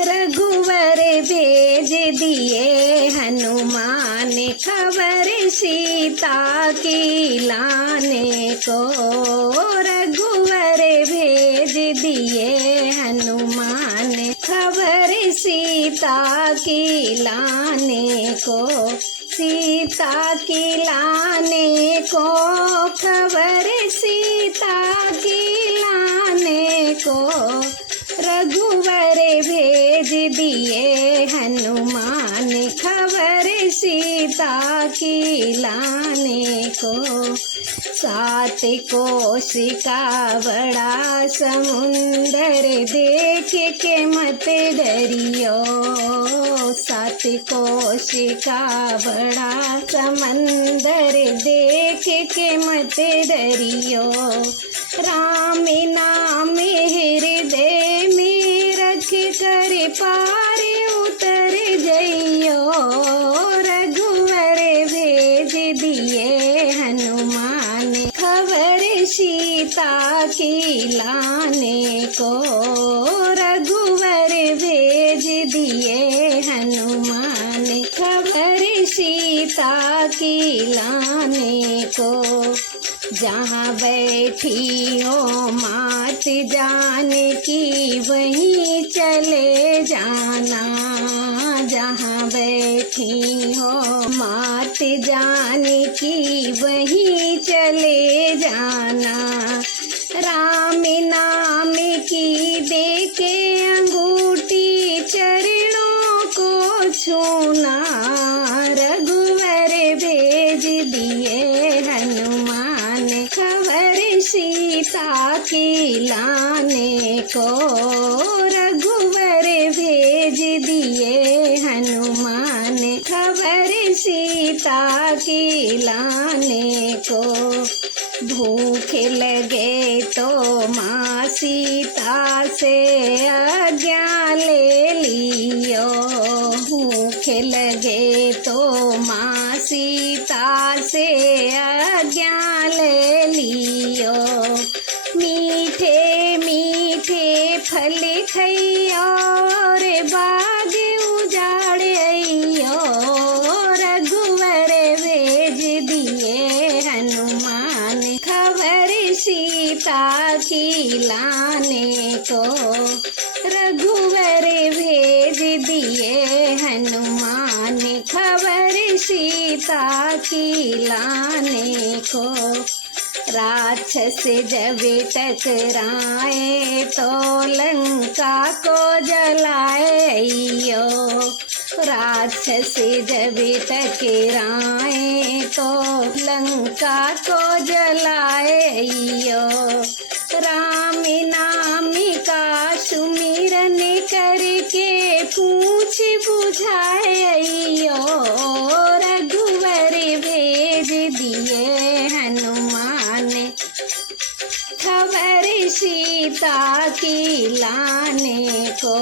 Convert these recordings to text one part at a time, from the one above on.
रघुवर भेज दिए हनुमान, खबर सीता की लाने को। रघुवर भेज दिए हनुमान, खबर सीता की लाने को। सीता की लाने को खबर, सीता की लाने को। रघुवर भेज दिए हनुमान, खबर सीता की लाने को। सात कोस का बड़ा समुंदर, देख के मत डरियो। सात कोस का बड़ा समंदर, देख के मत डरियो। राम नाम हृदय में रख कर पार उतर जइयो। रघुवर भेज दिए हनुमान, खबर सीता की लाने को। रघुवर भेज दिए हनुमान, खबर सीता की लाने को। जहाँ बैठी हो मात जानकी, वहीं चले जाना। जहाँ बैठी हो मात जानकी, वहीं चले जाना। राम नाम की देके अंगूठी, चरणों को छूना। रघुवर भेज दिए हनुमान, खबर सीता की लाने को। रघुवर भेज दिए हनुमान, खबर सीता की लाने को। भूख लगे तो माँ सीता से आज्ञा ले लियो। भूख लगे तो माँ सीता से आज्ञा ले लियो। मीठे मीठे फल खइयो, और बाग उजाड़ अइयो। रघुवर भेज दिए हनुमान, खबर सीता की लाने को। रघुवर भेज दिए हनुमान, खबर सीता की लाने को। राक्षस जब टकराए तो लंका को जलाइयो। राक्षस जब टकराए तो लंका को जलाइयो। राम नाम का सुमिरन करके पूछ बुझाइयो। रघुवर भेज दिए हनुमान, खबर सीता की लाने को।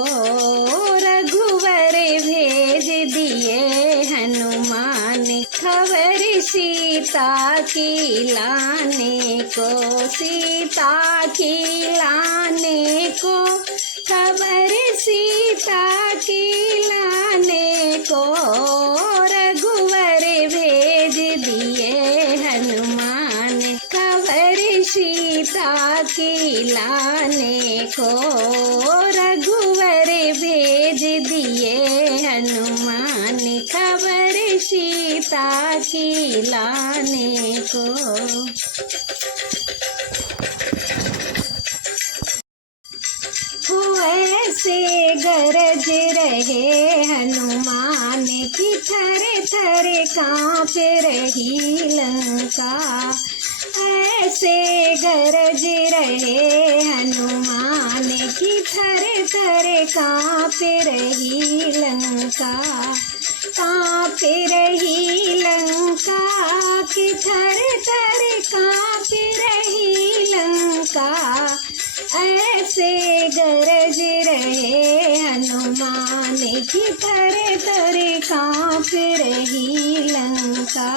रघुवर भेज दिए हनुमान, खबर सीता की लाने को। सीता की लाने को, खबर सीता की लाने को। रघुवर भेज दिए हनुमान, खबर सीता की लाने को। रघुवर भेज दिए हनुमान, खबर सीता की लाने को। ऐसे गरज रहे हनुमान की, थर थर काँप रही लंका। ऐसे गरज रहे हनुमान की, थर थर काँप रही लंका। काँप रही लंका की, थर थर काँप रही लंका। ऐसे गरज रहे हनुमान की, थर थर काँप रही लंका।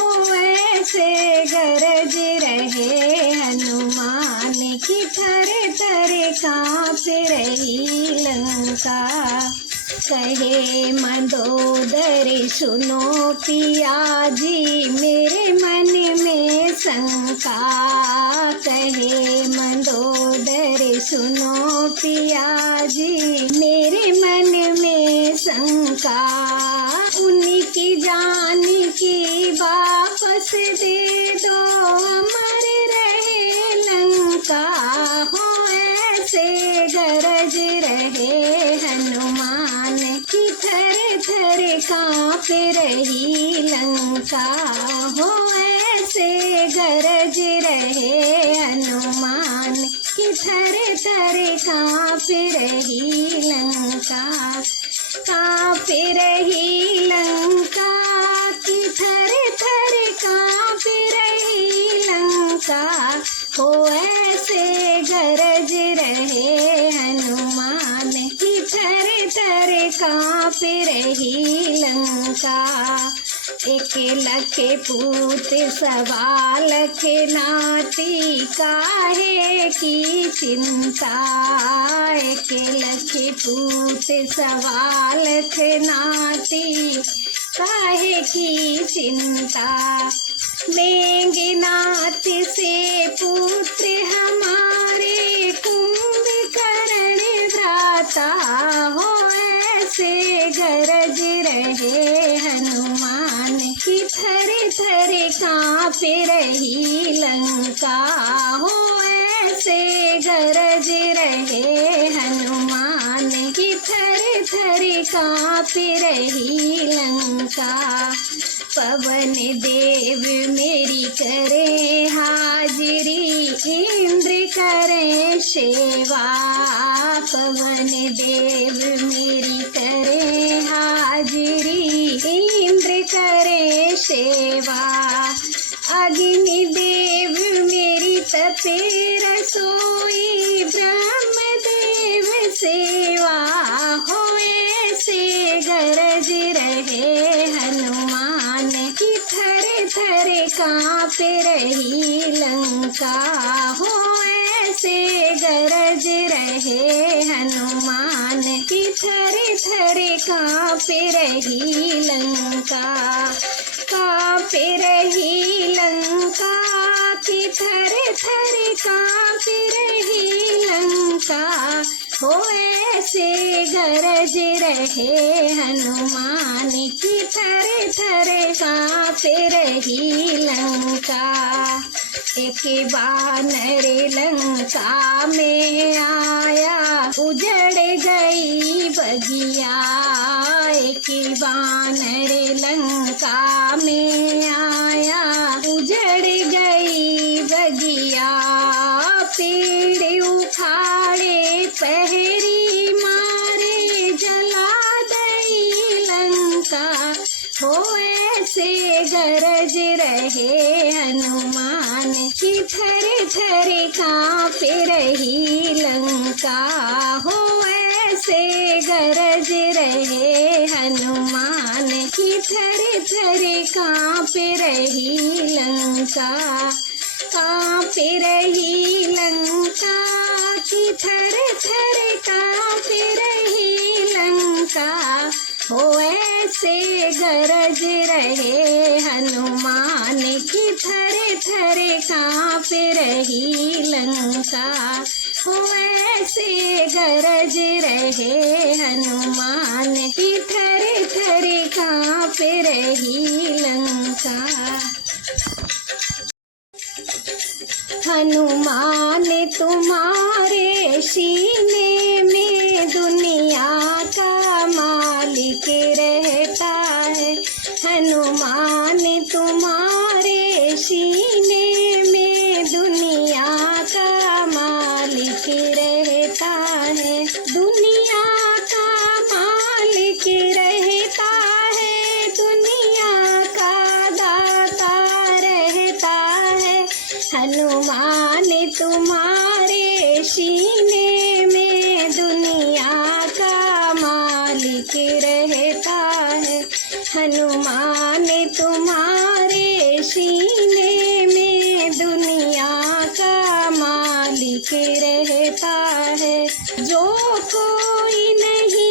हो ऐसे गरज रहे हनुमान की, थर थर काँप रही लंका। लंका। कहे मंदोदरी सुनो पिया जी मेरे मन में शंका। कहे मंदोदरी सुनो पिया जी मेरे मन में शंका। उनकी जान की वापस दे दो अमर रहे लंका। हो ऐसे गरज रहे हनुमान की थर थर काँप रही लंका। हो ऐसे गरज रहे हनुमान की थर थर काँप रही लंका। काँप रही लंका की थर थर काँप रही लंका। हो ऐसे गरज रहे हनुमान की थर थर काँप रही लंका। एक लख पूत सवा लख नाती काहे की चिंता। एक लख पूत सवा लख नाती काहे की चिंता। मेघनाथ से पुत्र हमारे कुंभकर्ण भ्राता। हो ऐसे गरज रहे हनुमान की थर थर काँप रही लंका। हो ऐसे गरज रहे हनुमान की थर थर काँप रही लंका। पवन देव मेरी करे हाजिरी इंद्र करे सेवा। पवन देव मेरी करे हाजिरी इंद्र करे सेवा। अग्नि देव मेरी तपे रसोई ब्रह्मदेव सेवा। हो ऐसे गरज रहे हनुमान की थर थर काँप रही लंका। हो ऐसे गरज रहे हनुमान की थर थर काँप रही लंका। काँप रही लंका की थर थर काँप रही लंका। हो ऐसे गरज रहे हनुमान की थर थर काँप रही लंका। एक बानर लंका में आया उजड़ गई बगिया। एक बानर लंका में आया उजड़ गई बगिया। पेड़ उखाड़े पहरी मारे जला दई लंका। हो ऐसे गरज रहे हनुमान की थर थर काँप रही लंका। हो ऐसे गरज रहे हनुमान की थर थर काँप रही लंका। काँप रही लंका की थर थर काँप रही लंका। हो ऐसे गरज रहे हनुमान की थर थर काँप रही लंका। हो ऐसे गरज रहे हनुमान की थर थर काँप रही लंका। हनुमान तुम्हारे सीने में दुनिया का मालिक रहता है। हनुमान तुम्हारे सीने में दुनिया का मालिक रहता है। दुनिया का मालिक रहता है। दुनिया का दाता रहता है। हनुमान तुम्हारे सीने में दुनिया का मालिक रहता है। हनुमान तुम्हारे सीने में दुनिया का मालिक रहता है। जो कोई नहीं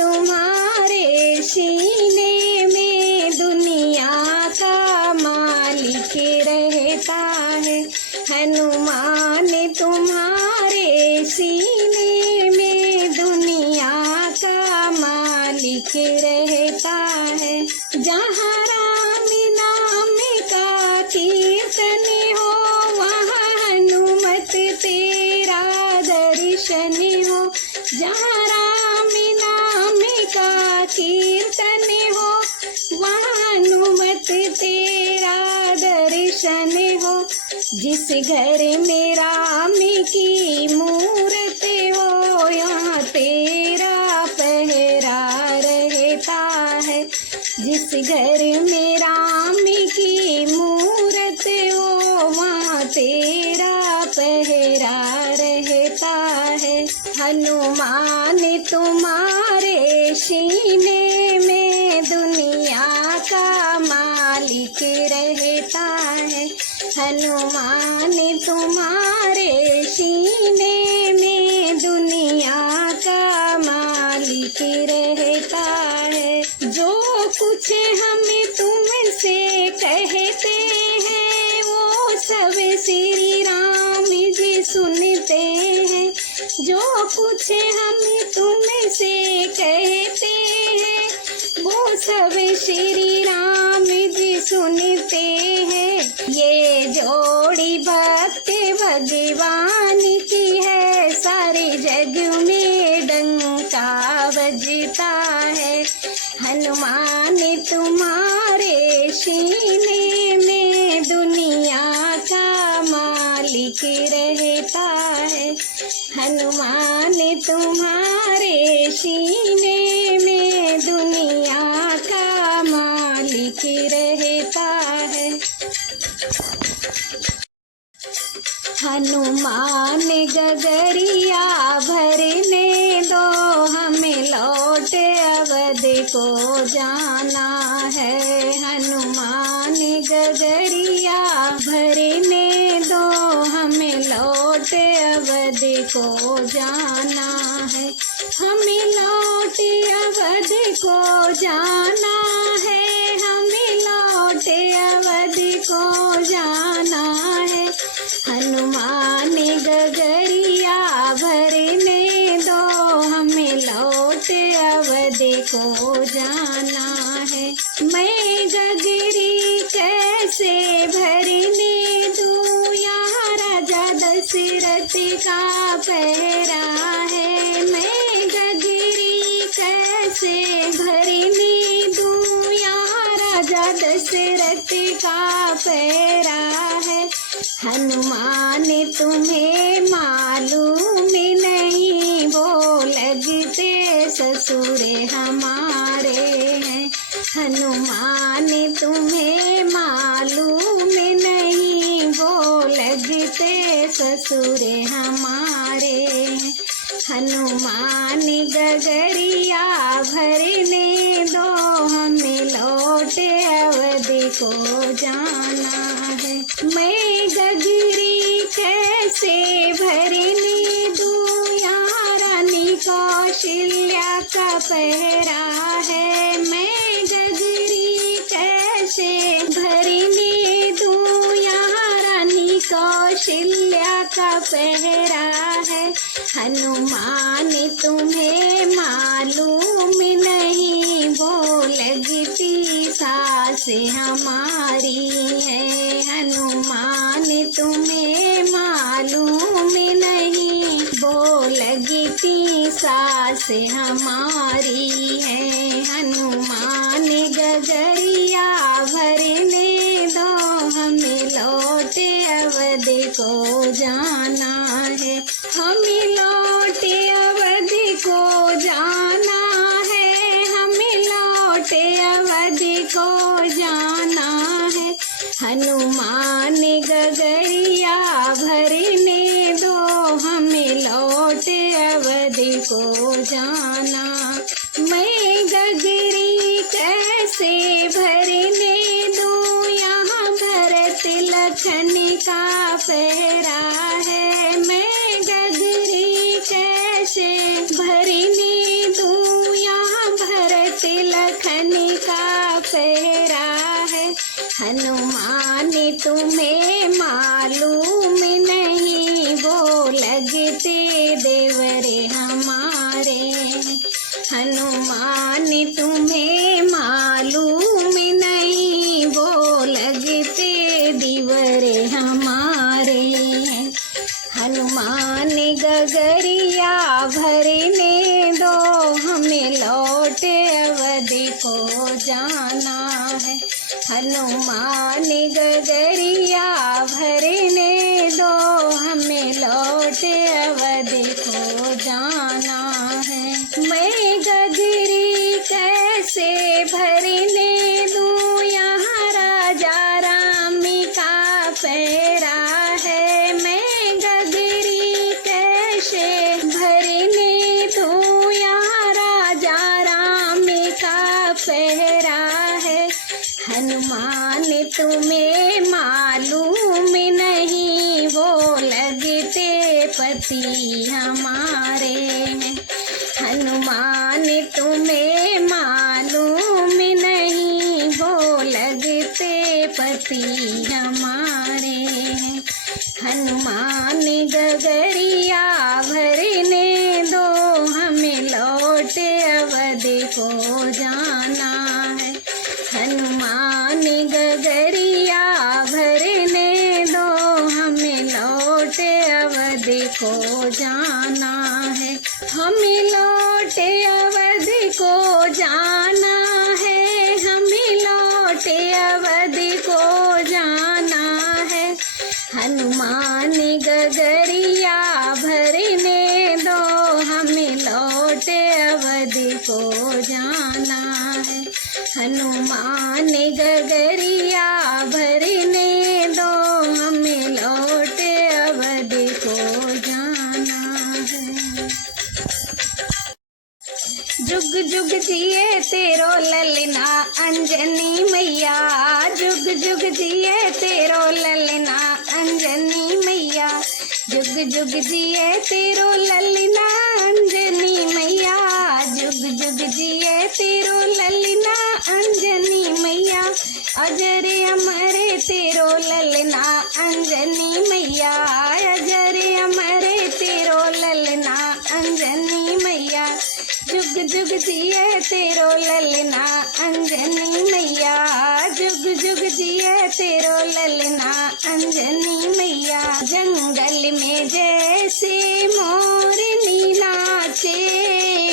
तुम्हारे सीने में दुनिया का मालिक रहता है। हनुमान तुम्हारे सीने में दुनिया का मालिक रहता है। जहाँ राम नाम का कीर्तन हो वहाँ हनुमत तेरा दर्शन हो। जहाँ राम नाम का कीर्तन हो वहाँ हनुमत तेरा दर्शन हो। जिस घर में राम की मूरत हो यहाँ तेरा पहरा रहता है। जिस घर में राम की मूरत हो वहाँ तेरा पहरा रहता है। हनुमान तुम्हारे सीने में दुनिया का मालिक रहता है। हनुमान तुम्हारे सीने में दुनिया का मालिक रहता है। जो कुछ हम तुमसे कहते हैं वो सब श्री राम जी सुनते हैं। जो कुछ हम तुमसे कहते हैं वो सब श्री राम जी सुनते हैं। ये जोड़ी भक्त भगवान की है सारे जग में डंका बजता है। हनुमान तुम्हारे सीने में दुनिया का मालिक रहता है। हनुमान तुम्हारे सीने में दुनिया का मालिक रहता है। हनुमान गगरिया भरने दो हमें लौट अवध को जाना है। हनुमान गगरिया भरने दो हमें लौट अवध को जाना है। हमें लौट अवध को जाना है। हमें लौट अवध को जाना है। हनुमान गगरिया भरने दो हमें लौट अवध को जाना है। मैं गगरी कैसे भरने दूँ यहाँ राजा दशरथ का पहरा है। मैं गगरी कैसे भरने दूँ यहाँ राजा दशरथ का पहरा है। हनुमान तुम्हें मालूम नहीं वो लगते ससुर हमारे हैं। हनुमान तुम्हें मालूम नहीं वो लगते ससुर हमारे हैं। हनुमान गगरिया भरने दो हमें लौट अवध को जाना है। मैं गगरी कैसे भरने दूँ यहाँ रानी कौशल्या का पहरा है। मैं गगरी कैसे भरने दूँ यहाँ रानी कौशल्या का पहरा है। हनुमान तुम्हें मालूम नहीं वो लगती सास हमारी है। हनुमान तुम्हें मालूम नहीं वो लगती सास हमारी है। हनुमान गगरिया भरने दो हमें लौट अवध को जाना है। हमें लौट अवध को जाना है। हमें लौट अवध को जाना है। हनुमान गगरिया भरने दो हमें लौट अवध को जाना। मैं गगरी कैसे भरने दूँ यहाँ भरत लखन का पहरा है। मैं गगरी कैसे भरने दूँ यहाँ मखन का पहरा है। हनुमान तुम्हें मालूम नहीं, वो लगते देवरे हमारे हैं। हनुमान तुम्हें मालूम नहीं, वो लगते दिवरे हमारे हैं। हनुमान गगरिया भरने दो, हमें लौट अवध को जाना है। हनुमान गगरिया भरने दो, हमें लौट अवध को जाना है। मैं गगरी कैसे भरने दूँ, यहाँ राजा राम का पैरा है। मैं गगरी कैसे भरने दूँ, यहाँ राजा राम का पैरा है। हनुमान तुम्हें मालूम नहीं, वो लगते पति हमारे हैं। हनुमान तुम्हें मालूम नहीं, वो लगते पति हमारे हैं। हनुमान गगरिया भरने दो, हमें लौट अवध को जाना है। हनुमान गगरिया भरने दो, हमें लौट अवध को जाना है। हमें लौट अवध को जाना है, हमें लौट अवध को जाना है। हनुमान गगरिया भरने दो, हमें लौट अवध को जाना है। हनुमान गगरिया भरने दो, हमें लौट अवध को जाना है। जुग जुग जिए तेरो ललना अंजनी मैया, जुग जुग जिए तेरो ललना अंजनी मैया। जुग जुग जिए तेरो ललना अंजनी मैया, जुग जुग जिए तेरो ललना अंजनी मैया। अजर अमर तेरो ललना अंजनी मैया, अजर अमर तेरो ललना अंजनी मैया। जुग जुग जिए तेरो ललना अंजनी मैया, जुग जुग जिए तेरो ललना अंजनी मैया। जंगल में जैसे मोरनी नाचे,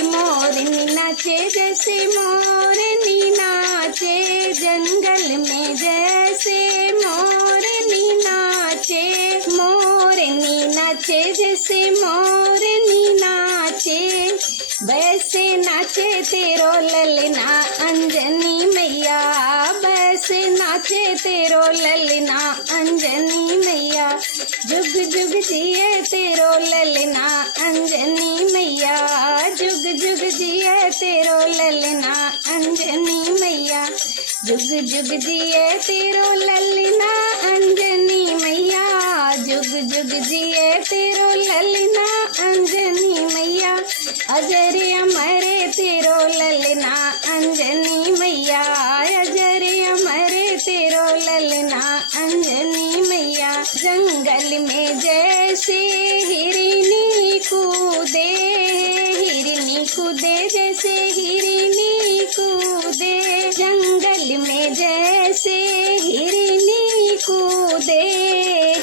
मोरनी नाचे जैसे मोरनी नाचे। जंगल में जैसे मोरनी नाचे, मोरनी नाचे जैसे मोरनी नाचे। वैसे नाचे तेरो ललना अंजनी मैया, वैसे नाचे तेरो ललना अंजनी मैया। जुग जुग जिए तेरो ललना अंजनी मैया, जुग जुग जिए तेरो ललना अंजनी मैया। जुग जुग जिए तेरो ललना अंजनी मैया, जुग जुग जिए तेरो ललना अंजनी मैया। अजर अमर तेरो ललना अंजनी मैया, अजर अमर तेरो ललना अंजनी मैया। जंगल में जैसे हिरनी कूदे, हिरनी कूदे जैसे हिरनी कूदे। जंगल में जैसे हिरनी कूदे,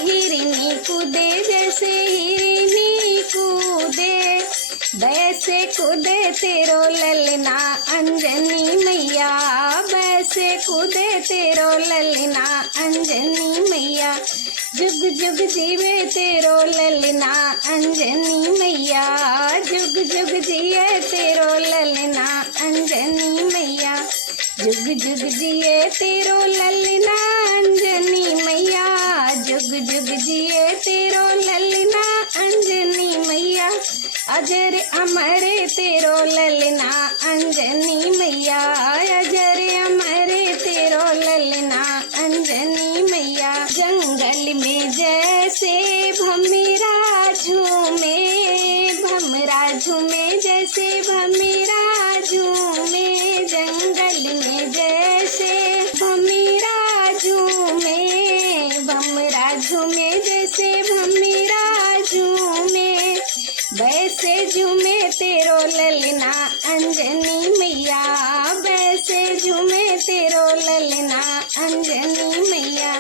हिरनी कूदे जैसे हिरनी कूदे। वैसे कूदे तेरो ललना अंजनी मैया, वैसे कूदे तेरो ललना अंजनी मैया। जुग जुग जीवे तेरो ललना अंजनी मैया, जुग जुग जिए तेरो ललना अंजनी मैया। जुग जुग जिए तेरो ललना अंजनी मैया, जुग जुग जिए तेरो ललना अंजनी मैया। अजर अमर तेरो ललना अंजनी मैया, अजर अमर तेरो ललना अंजनी मैया। जंगल में जैसे भमरा झूमे, भमरा झूमे जैसे भमरा झूमे। जंगल जंगल में जैसे भमीरा झूमे, भमरा झूमे जैसे भमीरा झूमे, वैसे झूमे तेरो ललना अंजनी मैया, वैसे झूमे तेरो ललना अंजनी मैया।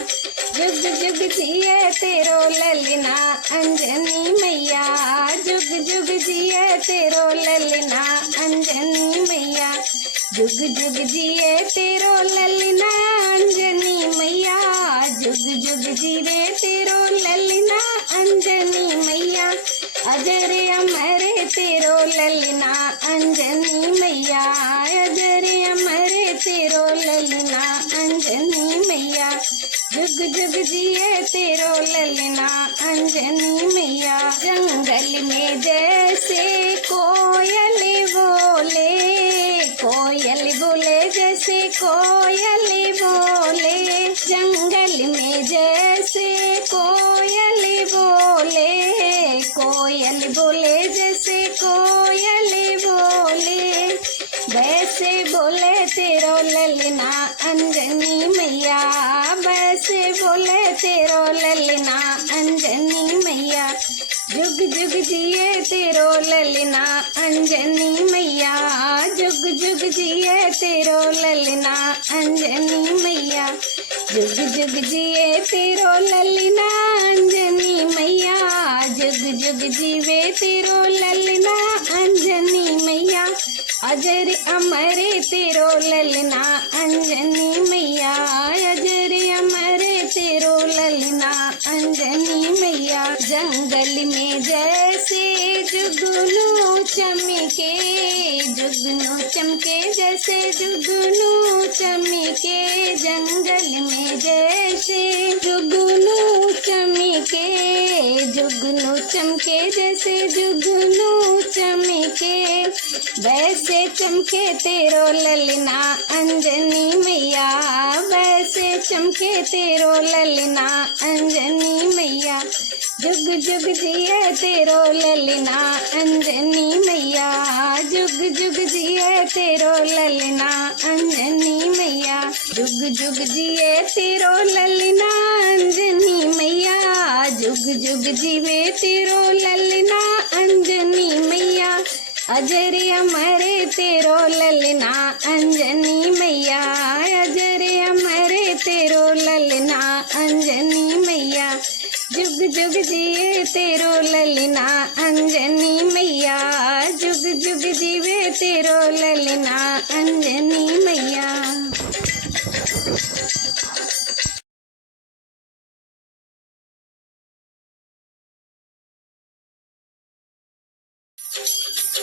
जुग जुग जिए तेरो ललना अंजनी मैया, जुग जुग जिए तेरो ललना अंजनी मैया, जुग जुग जिए तेरो ललना अंजनी मैया, जुग जुग जिए तेरो ललना अंजनी मैया। अजर अमर तेरो ललना अंजनी मैया, अजर अमर तेरो ललना अंजनी मैया, जुग जुग जिए तेरो ललना अंजनी मैया। जंगल में जैसे कोयल बोले, कोयल बोले जैसे कोयल बोले, जंगल में जैसे कोयल बोले, कोयल बोले जैसे कोयल बोले, वैसे बोले तेरो ललना अंजनी मैया, वैसे बोले तेरो ललना अंजनी मैया। जुग जुग जिए तेरो ललना अंजनी मैया, जुग जुग जिए तेरो ललना अंजनी मैया, जुग जुग जिए तेरो ललना अंजनी मैया, जुग जुग जीवे तेरो ललना अंजनी मैया। अजर अमर तेरो ललना अंजनी मैया, अजर अमर तेरो ललना अंजनी मैया। जंगल में जैसे जुगनू चमके, जुगनू चमके जैसे जुगनू चमके, जंगल में जैसे जुगनू चमके, जुगनू चमके जैसे जुगनू चमके, वैसे चमके तेरो ललना अंजनी मैया, वैसे चमके तेरो ललना अंजनी मैया। जुग जुग जिए तेरो ललना अंजनी मैया, जुग जुग जिए तेरो ललना अंजनी मैया, जुग जुग जिए तेरो ललना अंजनी मैया, जुग जुग जीवे तेरो ललना अंजनी मैया। अजर अमर तेरो ललना अंजनी मैया, अजर अमर तेरो ललना अंजनी मैया, जुग जुग जिए तेरो ललना अंजनी मैया, जुग जुग जीवे तेरो ललना अंजनी मैया।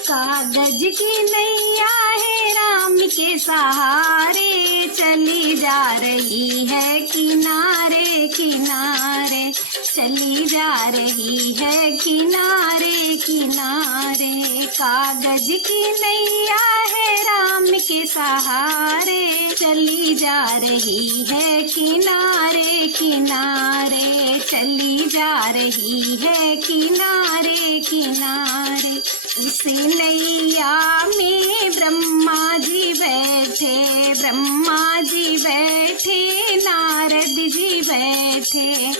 कागज की नैया है राम के सहारे, चली जा रही है किनारे किनारे, चली जा रही है किनारे किनारे। कागज की नैया है राम के सहारे, चली जा रही है किनारे किनारे, चली जा रही है किनारे किनारे। इस नैया में ब्रह्मा जी बैठे, ब्रह्मा जी बैठे, नारद जी बैठे।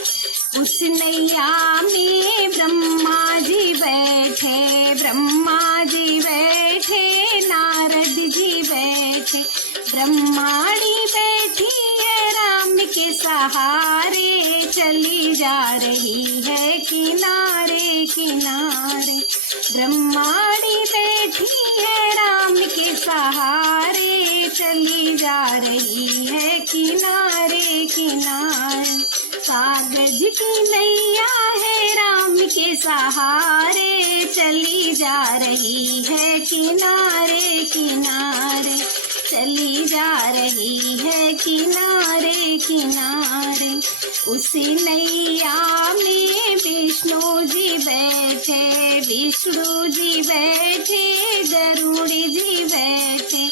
उस नैया में ब्रह्मा जी बैठे, ब्रह्मा जी बैठे, नारद जी बैठे। ब्रह्माणी बैठी है राम के सहारे, चली जा रही है किनारे किनारे। ब्रह्माणी बैठी है राम के सहारे, चली जा रही है किनारे किनारे। कागज की नैया है राम के सहारे, चली जा रही है किनारे किनारे, चली जा रही है किनारे किनारे। उसी नैया में विष्णु जी बैठे, विष्णु जी बैठे, गरुड़ जी बैठे।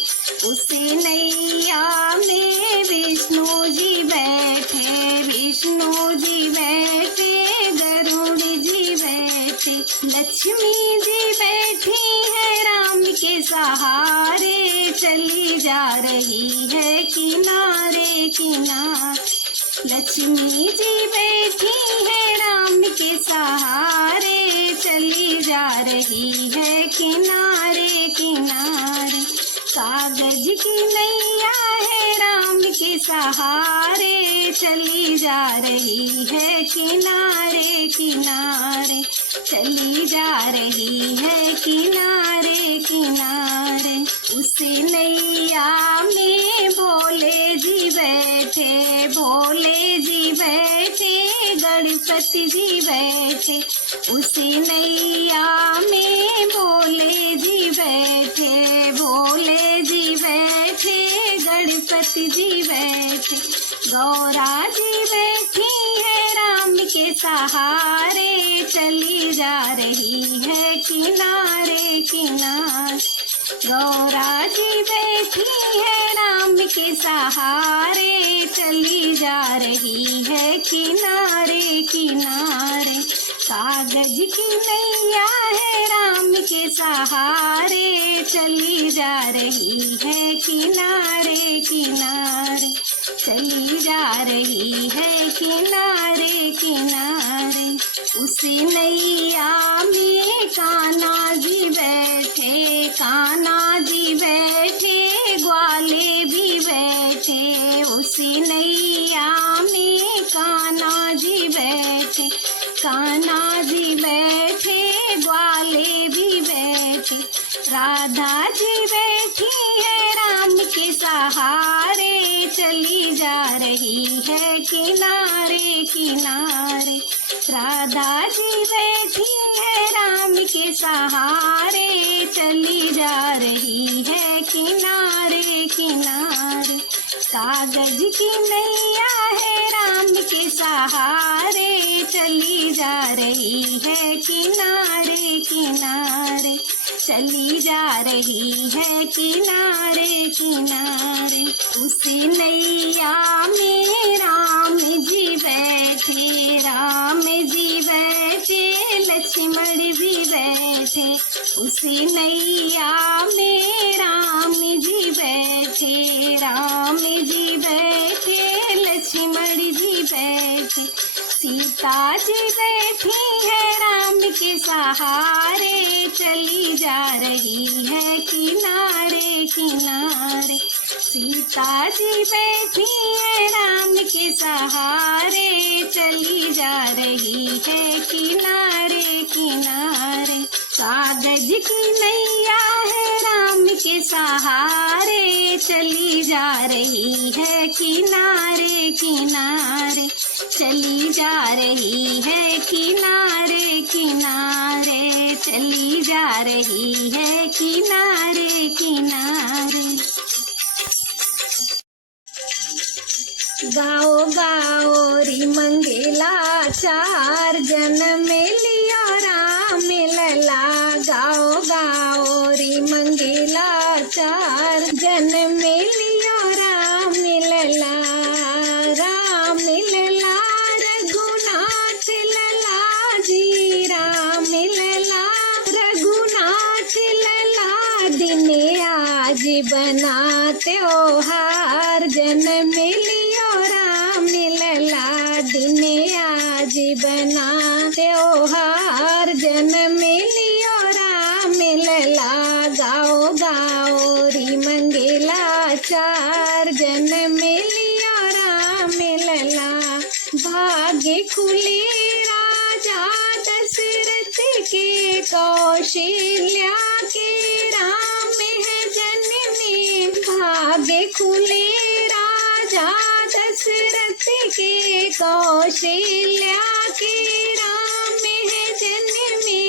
उसी नैया में विष्णु जी बैठे, विष्णु जी बैठे, गरुड़ जी बैठे। लक्ष्मी जी बैठी है राम के सहारे, चली जा रही रही है किनारे किनारे। लक्ष्मी जी बैठी है राम के सहारे, चली जा रही है किनारे किनारे। कागज की नैया है राम के सहारे, चली जा रही है किनारे किनारे, चली जा रही है किनारे किनारे। उस नैया में भोले जी बैठे, भोले जी बैठे, गणपति जी बैठे। उस नैया में भोले जी बैठे, भोले जी बैठे, गणपति जी बैठे। गौरा जी बैठी है राम के सहारे, चली जा रही है किनारे किनारे। गौरा जी बैठी है राम के सहारे, चली जा रही है किनारे किनारे। कागज की नैया है राम के सहारे, चली जा रही है किनारे किनारे, चली जा रही है किनारे किनारे। उस नैया में कान्हा जी बैठे, कान्हा जी बैठे, ग्वाले भी बैठे। उस नैया में कान्हा जी बैठे, कान्हा जी बैठे, ग्वाले भी बैठे। राधा जी बैठी है राम के सहारे, चली जा रही है किनारे किनारे। राधा जी बैठी है राम के सहारे, चली जा रही है किनारे किनारे। कागज की नैया है राम के सहारे, चली जा रही है किनारे किनारे, चली जा रही है किनारे किनारे। उस नैया में राम जी बैठे, राम जी बैठे, लक्ष्मण भी बैठे। उस नैया में राम जी बैठे, राम जी बैठे, लक्ष्मण जी बैठे। सीता जी बैठी है राम के सहारे, चली जा रही है किनारे किनारे। सीता जी बैठी है राम के सहारे, चली जा रही है किनारे किनारे। कागज की नैया है राम के सहारे, चली जा रही है किनारे किनारे, चली जा रही है किनारे किनारे, चली जा रही है किनारे किनारे। गाओ गाओ री मंगेला, चार जन्म लियो राम लला। गाओ गाओ री मंगेला, चार जन्म लियो राम लला। राम लला रघुनाथ लला जी, राम लला रघुनाथ लला। दिन आज बना त्योहार, जन्म लियो राम लला। दिन आज बना त्योहार, जन्म लियो राम लला। गाओ गाओ री मंगेला, चार जन्म लियो राम लला। भाग्य खुले राजा दशरथ के, कौशल्या के राम है जन्मे। भाग्य खुले राजा दशरथ के, कौशल्या के राम है जन्मे।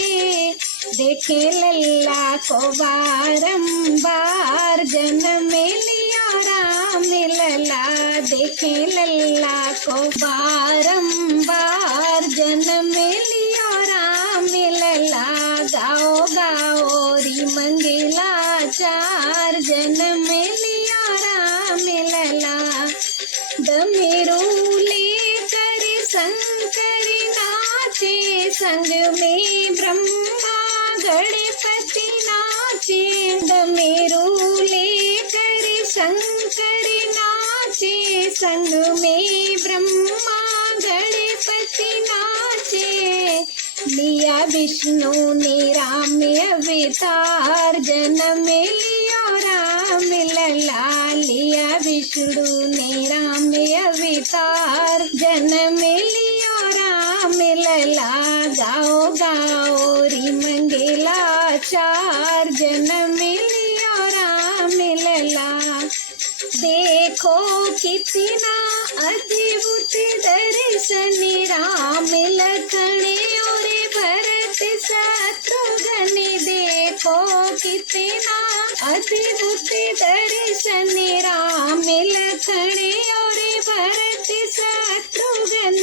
देखे लल्ला को बारंबार, जन्म लिया राम लला। देखे लल्ला को बारंबार, जन्म लिया राम लला। गाओ गाओ री मंगेला, चार जन्म लिया राम लला। डमरू लेकर शंकर नाचे, संग में ब्रह्मा गणपति नाचे। डमरू लेकर शंकर शंकर नाचे, संग में ब्रह्मा गणपति नाचे। लिया विष्णु ने राम अवतार, जन्म लिया राम लला। लिया विष्णु ने राम अवतार, जन्म लिया राम लला। गाओ गाओ री मंगला चार, जन्म लिया राम लला। देखो कितना अद्भुत दर्शन, राम लखन और भरत शत्रुघ्न। देखो कितना अद्भुत दर्शन, राम लखन और भरत शत्रुघ्न।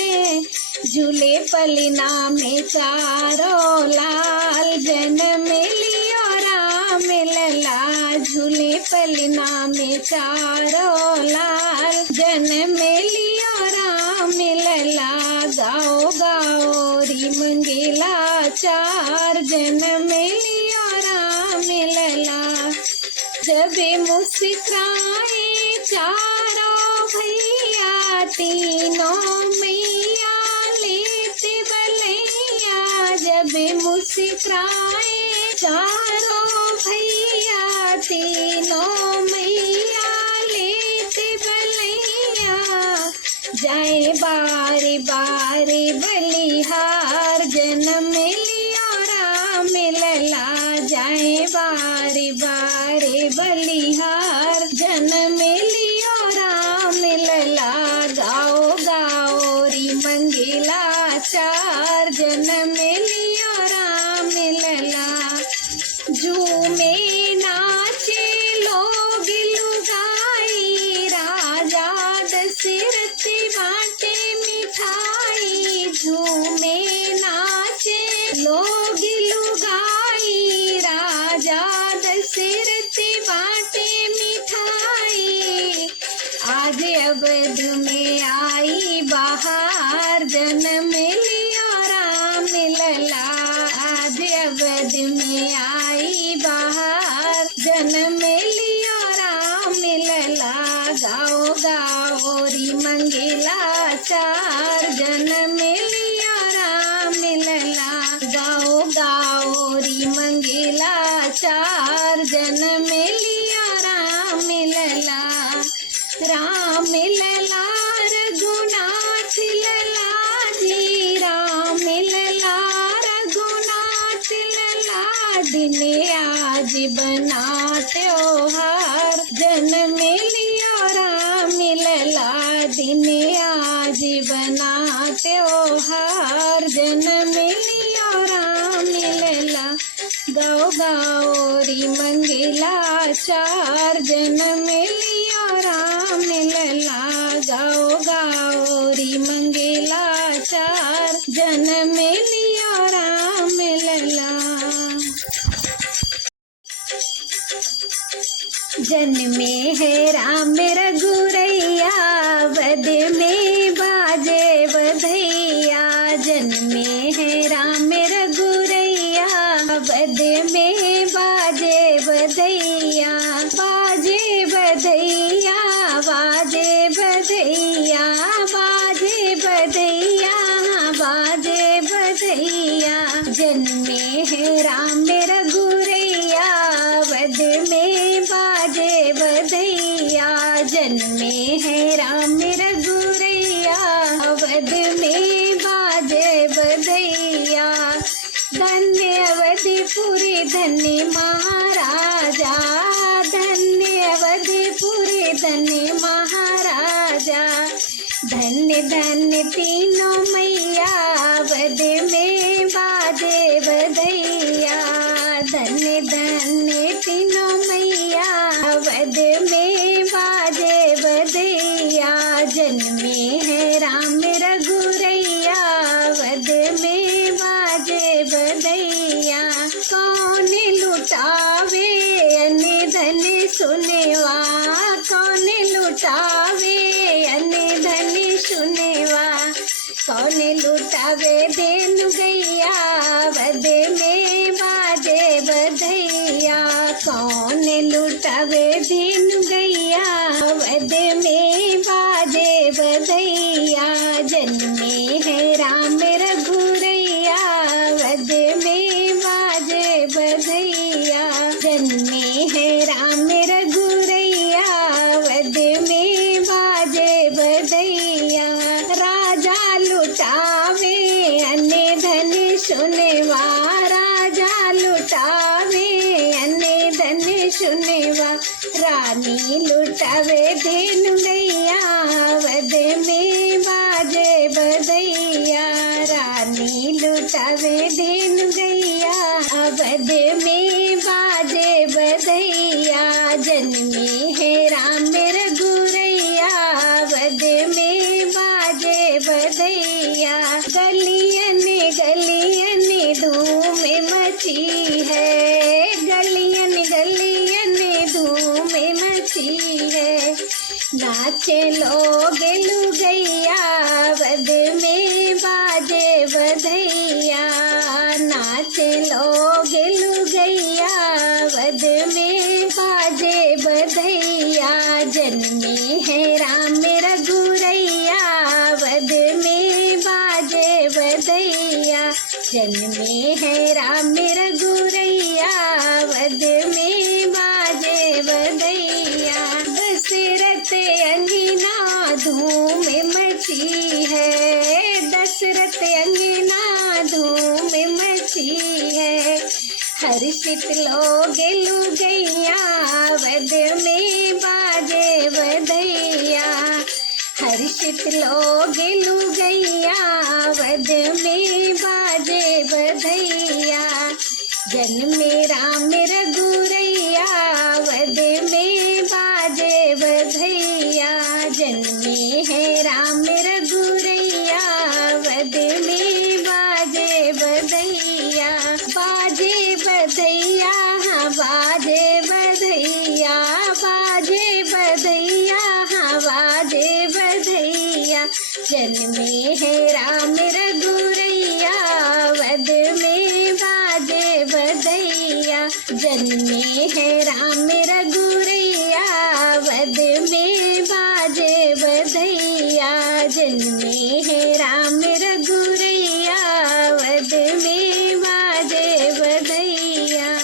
झूले पलना में चारों लाल, जन्म लिया राम लला। झूले पलना में चारों लाल, जन्म लिया राम लला। गाओ गाओ री मंगला चार, जन्म लिया राम लला। जब मुस्कुराए चारों भैया, तीनों मैया लेते बलैया। जब मुस्कुराए चारों भैया, तीनों मैया लेते बलैया। जाए बारे बारे बलिहार, जन्म लिया राम लला। जाए बारे बारे बलिहार, जन्म लिया राम लला। गाओ गाओ री मंगला चार, जन्म लिया राम लला। झूमे नाचे लोग लुगाई, राजा दशरथ बाटे मिठाई। झूमे नाचे लोग लुगाई, राजा दशरथ बाटे मिठाई। आज अवध में आई बहार, जन्म लिया राम लला। आज अवध में आई बहार, जन्म लिया राम लला। गाओ गाओ री मंगला चार, जन्म लिया राम लला। गाओ गाओ री मंगला चार, जन्म लिया राम लला। राम लला रघुनाथ लला जी, राम लला रघुनाथ लला। दिन आज बना त्योहार, जन्म लिया राम लला। दिन आज बना त्योहार, जन्म लिया राम लला। गाओ गाओ री मंगला चार, जन्म लिया राम लला। गाओ गाओ री मंगला चार, जन्म लिया राम लला। जन्मे है राम रघुरैया, वध में बाजे बधैया। जन्मे है राम रघुरैया, वध में बाजे बधैया। बाजे बधैया बाजे बधैया, बाजे बधैया बाजे बधैया। जन्मे है राम रघुरैया, वध में बाजे बधैया। जन्मे है राम रघुरैया, वध में बाजे बधैया। धन्य अवधपुरी धन्य महाराजा, धन्य अवधपुरी धन्य महाराजा। धन्य धन्य तीनों मैया, वध में बाजे बधैया। धन्य धन्य तीनों मैया, वध में बाजे बधैया। जन्मे है राम रघुरैया, वध में बाजे बधैया। कौन लुटावे अन्य धन सुनेवा, कौन लुटावे अन्य धन सुनेवा। कौन लुटावे देनु गैया, वध में बाजे बधैया। कौन लुटावे देनु गैया, में बाजे बधैया, जन्मे है राम रघुरैया, वध में बाजे बधैया, जन्मे है राम रघुरैया, वध में बाजे बधैया। राजा लुटावे अन्य धन सुनवा, राजा लुटावे अन्य धन सुनवा, रानी लुटावे धेनु गैया, वध में बाजे बधैया, रानी लुटावे धेनु गैया, वध में बाजे बधैया। जन्मे है राम रघुरैया, वध में बाजे बधैया। गलियन गलियन धूम मची है, गलियन गलियन धूम मची है, नाचे लोग लुगैया, वध में बाजे बधैया, नाचे लोग लुगैया, वध में बाजे बधैया। जन्मे है राम रघुरैया, वध में बाजे बधैया, जन्मे है राम रघुरैया, वध में बाजे बधैया। दशरथ अंगना धूम मची है, दशरथ अंगना धूम मची है, हर्षित लोग लुगैया, वध में बाजे बधैया, हर्षित लोग लुगैया, वध में बाजे बधैया। जन्मे राम रघुरैया, वध में बाजे बधैया, जन्मे है राम रघुरैया, वध में बाजे बधैया। बाजे बधैया हाँ बाजे बधैया, बाजे बधैया हाँ बाजे बधैया, जन्मे है राम रघुरैया, वध में बाजे बधैया, जन्मे है राम रघुरैया, वध में बाजे बधैया, जन्मे है राम रघुरैया, वध में बाजे बधैया।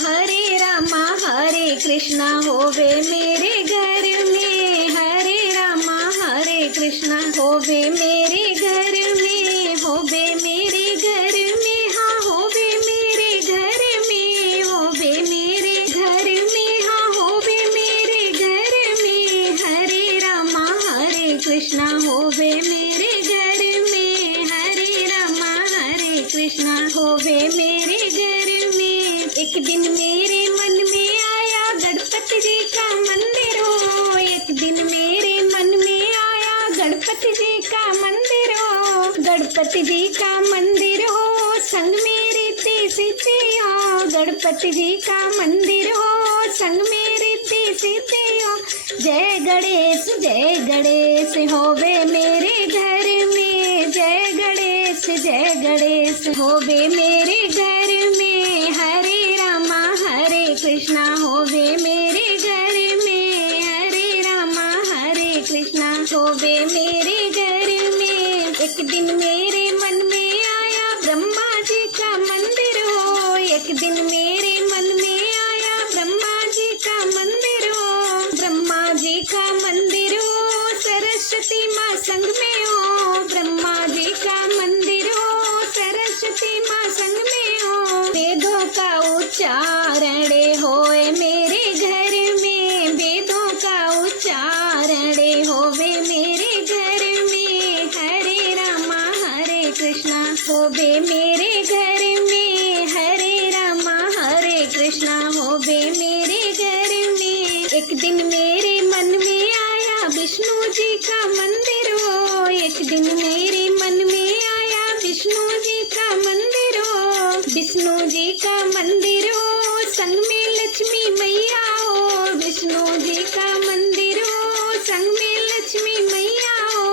हरे रामा हरे कृष्णा होवे मेरे घर में, हरे रामा हरे कृष्णा होवे मेरे घर में, होवे मेरे घर में, हाँ होवे मेरे घर में, होवे मेरे घर में, हाँ होवे मेरे घर में। हरे रामा हरे कृष्णा होवे मेरे घर में, हरे रामा हरे कृष्णा होवे मेरे घर में। एक दिन मेरे मन में आया गणपति जी का मंदिर हो, एक दिन मेरे मन में आया गणपति जी का मंदिर हो, गणपति जी का मंदिर हो, संग में रीति सीते हो, गणपति जी का मंदिर हो, संग में रीति सीते हो। जय गणेश होवे मेरे घर में, जय गणेश होवे मेरे घर में। हरे रामा हरे कृष्णा होवे मेरे घर में, हरे रामा हरे कृष्णा होवे मेरे घर में। एक दिन मेरे मन में आया ब्रह्मा जी का मंदिर हो, एक दिन मेरे मन में आया ब्रह्मा जी का मंदिर हो, ब्रह्मा जी का मंदिर हो, सरस्वती माँ संग में हो, ब्रह्मा जी का मंदिर हो, सरस्वती माँ संग में हो। वेदों का उच्चारण होए मेरे घर में, वेदों का उच्चारण होवे मेरे घर में। हरे रामा हरे कृष्णा होवे मेरे घर में, हरे रामा हरे कृष्णा होवे मेरे घर में। एक दिन मेरे मन में आया विष्णु जी का मंदिर हो, एक दिन मेरे मन में आया विष्णु जी का मंदिर हो, विष्णु जी का मंदिर हो, संग में लक्ष्मी मैया हो, विष्णु जी का मंदिर हो, संग में लक्ष्मी मैया हो।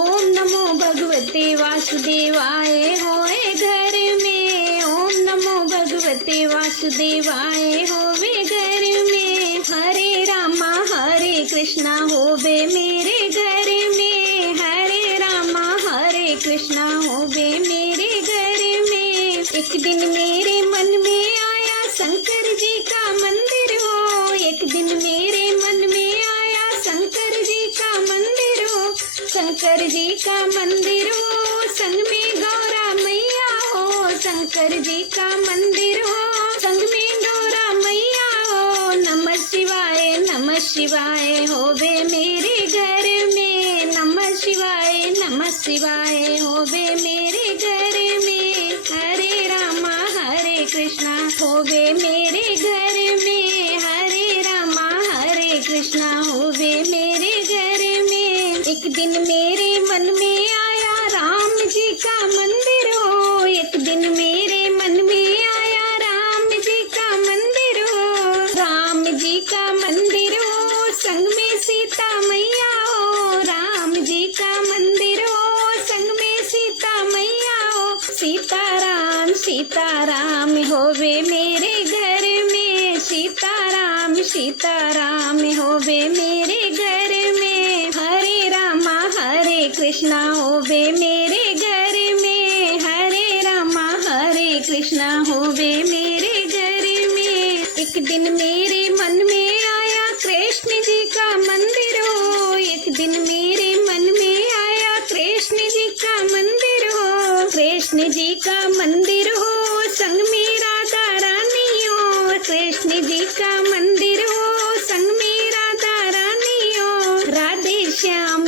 ओम नमो भगवते वासुदेवाय होए घर में, ओम नमो भगवते वासुदेवाय होवे घर में। कृष्णा होवे मेरे घर में, हरे रामा हरे कृष्णा होवे मेरे घर में। एक दिन मेरे मन में आया शंकर जी का मंदिर हो, एक दिन मेरे मन में आया शंकर जी का मंदिर हो, शंकर जी का मंदिर हो, संग में गौरा मैया हो, शंकर जी का मंदिर हो, संग में गौरा मैया हो। नमः शिवाय होवे मेरे घर में, नमः शिवाय होवे मेरे घर में। हरे रामा हरे कृष्णा होवे मेरे घर में, हरे रामा हरे कृष्णा होवे मेरे घर में। एक दिन मेरे मन में आया राम जी का मंदिर हो, एक दिन मेरे मन में आया राम जी का मंदिर हो, राम जी का मंदिर हो, संग में सीता मैया हो, राम जी का मंदिर हो, संग में सीता मैया हो। सीताराम होवे मेरे घर में, सीताराम होवे मेरे घर में। हरे रामा हरे कृष्णा होवे मेरे घर में, हरे रामा हरे कृष्णा होवे मेरे घर में। एक दिन मेरे मन में आया कृष्ण जी का मंदिर हो, एक दिन मेरे मन में आया कृष्ण जी का मंदिर हो, कृष्ण जी का मंदिर हो, संग में राधा रानी हो, कृष्ण जी का मंदिर हो, संग में राधा रानी हो। राधे श्याम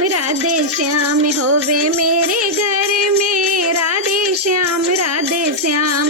होवे मेरे घर में, राधे श्याम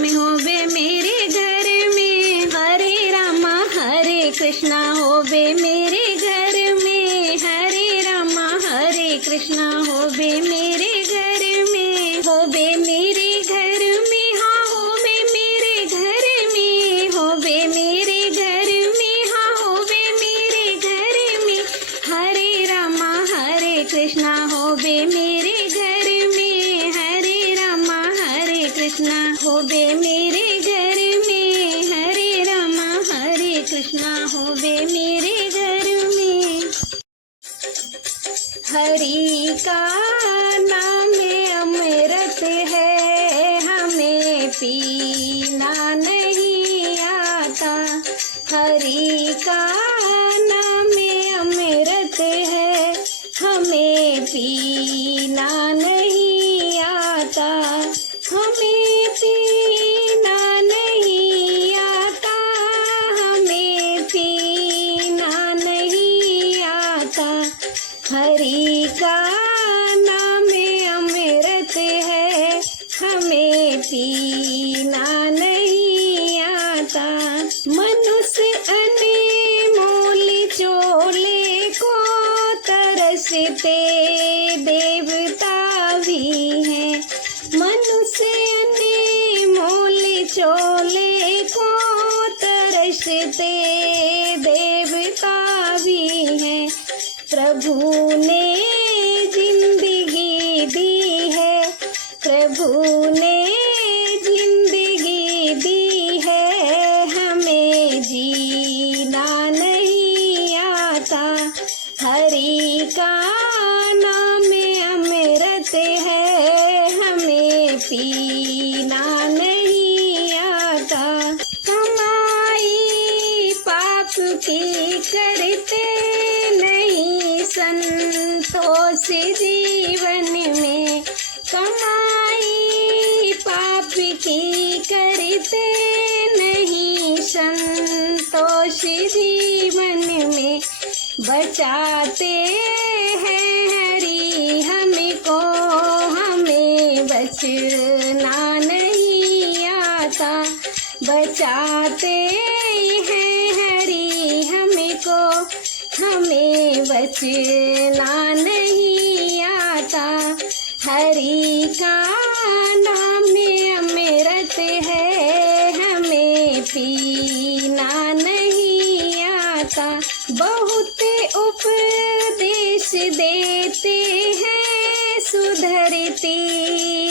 होवे मेरे घर में। हरे रामा हरे कृष्णा होवे मेरे घर में, हरे रामा हरे कृष्णा होवे मेरे घर में। होवे मेरे घर में, हाँ होवे मेरे घर में, होवे मेरे घर में, हाँ होवे मेरे घर में। हरे रामा हरे कृष्णा होवे मेरे घर में, हरे रामा हरे कृष्णा होवे मेरे घर में, हरे रामा हरे कृष्णा होवे मेरे घर में। हरि का नाम अमृत है, हमें पीना नहीं आता, हरि का नाम अमृत है, हमें पीना नहीं आता, हमें पीना नहीं आता, हमें पीना नहीं आता। हरि का नाम अमृत है, हमें पीना नहीं आता। मनुष्य अनमोल चोले को तरसते देवता भी हैं, मनुष्य अनमोल चोले को तरसते देवता भी हैं। प्रभु ने जिंदगी दी है, प्रभु ने जिंदगी दी है, हमें जीना नहीं आता। हरि का नाम अमृत है, हमें पीना नहीं आता। कमाई पाप की करते नहीं संतोष जीवन में, कमाई पाप की करते नहीं संतोष जीवन में। बचाते हैं हरि हमको, हमें बचना नहीं आता, बचाते हैं हरि हमको, हमें बचना नहीं आता। हरि का नाम अमृत है, हमें पीना नहीं आता। बहुत उपदेश देते हैं, सुधरती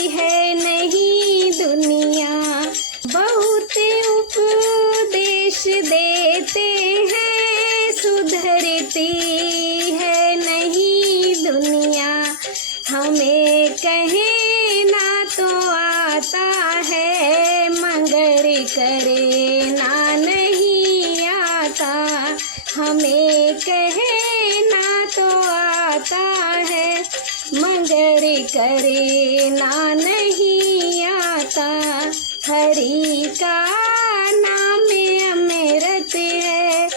है नहीं दुनिया। बहुत उपदेश देते हैं, सुधरती हमें कहना तो आता है मगर करना नहीं आता। हरि का नाम अमृत है,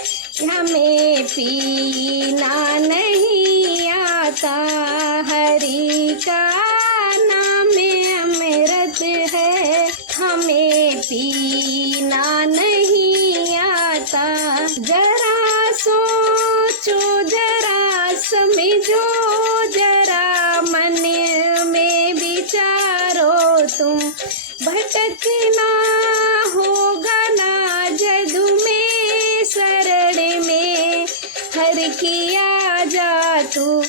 हमें पीना नहीं आता। हरि का नाम अमृत है, हमें पीना नहीं आता। जरा सोचो, जरा समझो, जरा मन में विचारो तुम। भटकना होगा ना जदू में, शरण में हर किया जा तू।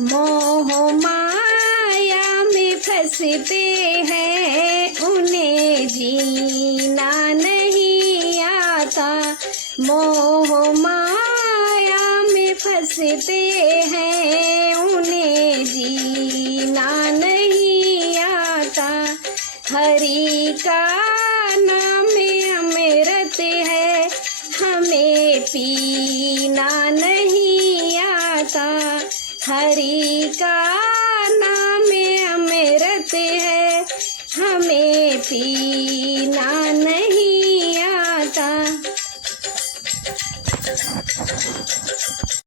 मोह माया में फंसते हैं, उन्हें जीना नहीं आता। मोह माया में फंसते हैं, उन्हें जीना नहीं आता। हरि का नाम अमृत है, हमें पीना नहीं आता। हरि का नाम अमृत है, हमें पी